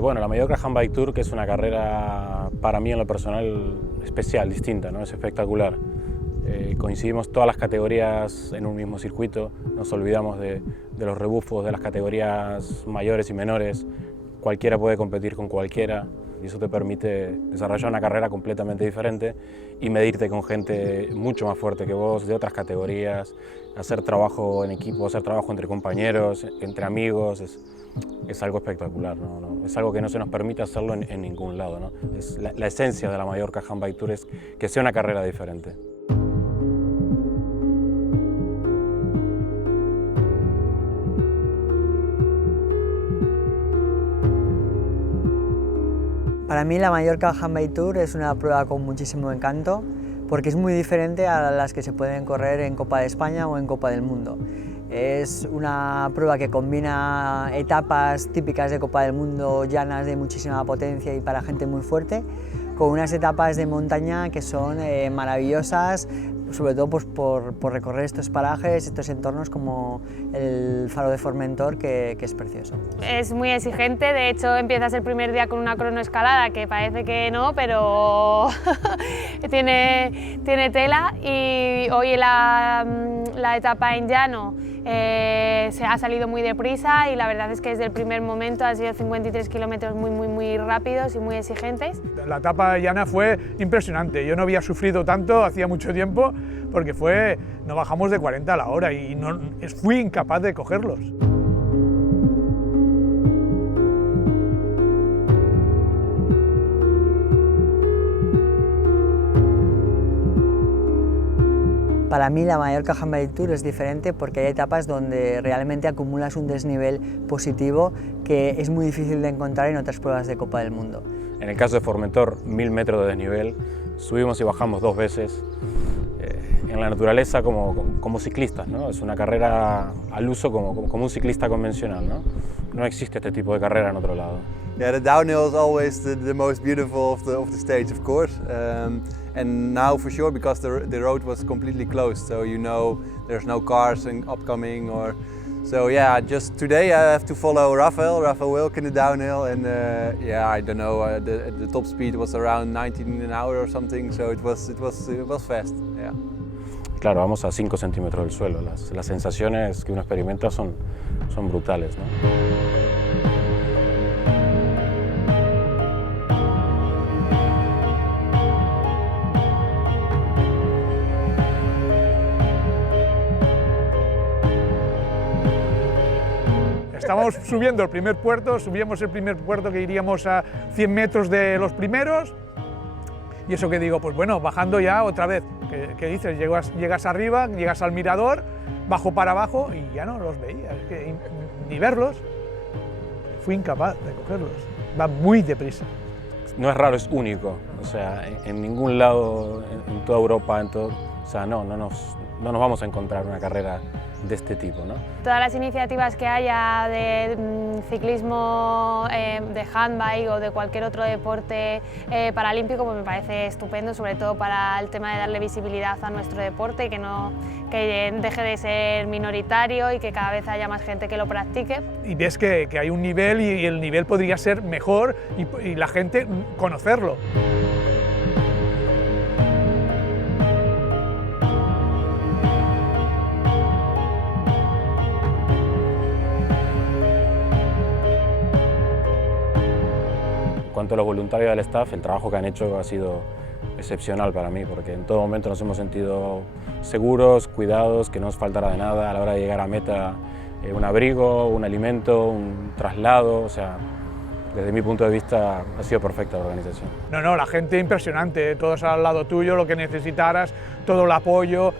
Bueno, la Mallorca Handbike Tour, que es una carrera para mí en lo personal especial, distinta, ¿no? Es espectacular. Coincidimos todas las categorías en un mismo circuito, nos olvidamos de los rebufos de las categorías mayores y menores, cualquiera puede competir con cualquiera y eso te permite desarrollar una carrera completamente diferente y medirte con gente mucho más fuerte que vos, de otras categorías, hacer trabajo en equipo, hacer trabajo entre compañeros, entre amigos, es algo espectacular, ¿no? Es algo que no se nos permite hacerlo en ningún lado, ¿no? Es la esencia de la Mallorca Handbike Tour es que sea una carrera diferente. Para mí la Mallorca Handbike Tour es una prueba con muchísimo encanto porque es muy diferente a las que se pueden correr en Copa de España o en Copa del Mundo. Es una prueba que combina etapas típicas de Copa del Mundo, llanas de muchísima potencia y para gente muy fuerte, con unas etapas de montaña que son maravillosas, sobre todo pues, por recorrer estos parajes, estos entornos como el Faro de Formentor, que es precioso. Es muy exigente, de hecho empiezas el primer día con una cronoescalada que parece que no, pero tiene tela, y hoy la etapa en llano se ha salido muy deprisa y la verdad es que desde el primer momento han sido 53 kilómetros muy rápidos y muy exigentes. La etapa llana fue impresionante, yo no había sufrido tanto hacía mucho tiempo porque nos bajamos de 40 a la hora y fui incapaz de cogerlos. Para mí la Mallorca Handbike Tour es diferente porque hay etapas donde realmente acumulas un desnivel positivo que es muy difícil de encontrar en otras pruebas de Copa del Mundo. En el caso de Formentor, 1000 metros de desnivel, subimos y bajamos 2 veces. En la naturaleza como ciclistas, ¿no? Es una carrera al uso como un ciclista convencional, ¿no? No existe este tipo de carrera en otro lado. Yeah, the downhill is always the most beautiful of the stage, of course. And now for sure, because the road was completely closed, so you know there's no cars upcoming or. So yeah, just today I have to follow Rafael Wilk in the downhill, and yeah, I don't know, the top speed was around 19 an hour or something, so it was fast. Yeah. Claro, vamos a 5 centímetros del suelo. Las sensaciones que uno experimenta son brutales, ¿no? Estábamos subiendo el primer puerto, subíamos el primer puerto que iríamos a 100 metros de los primeros, y eso que digo, pues bueno, bajando ya otra vez, ¿qué dices? Llegas arriba, llegas al mirador, bajo para abajo y ya no los veía, es que ni verlos, fui incapaz de cogerlos, va muy deprisa. No es raro, es único, o sea, en ningún lado, en toda Europa, o sea, no nos vamos a encontrar una carrera de este tipo, ¿no? Todas las iniciativas que haya de ciclismo, de handbike o de cualquier otro deporte paralímpico, pues me parece estupendo, sobre todo para el tema de darle visibilidad a nuestro deporte y que deje de ser minoritario y que cada vez haya más gente que lo practique. Y ves que hay un nivel y el nivel podría ser mejor y la gente conocerlo. En cuanto a los voluntarios del staff, el trabajo que han hecho ha sido excepcional para mí, porque en todo momento nos hemos sentido seguros, cuidados, que no nos faltara de nada a la hora de llegar a meta, un abrigo, un alimento, un traslado, o sea, desde mi punto de vista ha sido perfecta la organización. No, la gente impresionante, todos al lado tuyo, lo que necesitaras, todo el apoyo,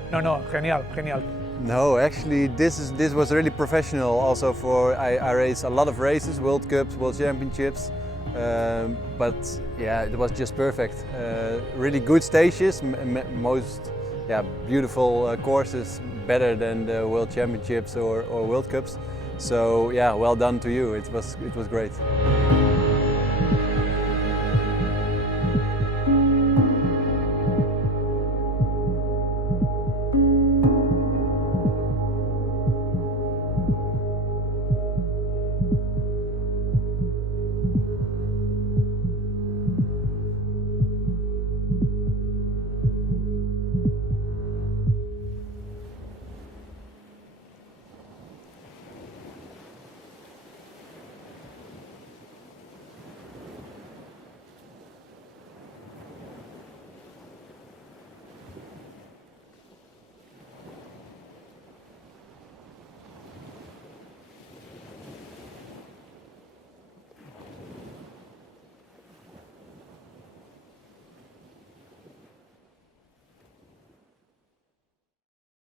genial. No, actually this was really professional also I raced a lot of races, World Cups, World Championships. But yeah, it was just perfect. Really good stages, most beautiful courses, better than the World Championships or World Cups. So yeah, well done to you. It was great.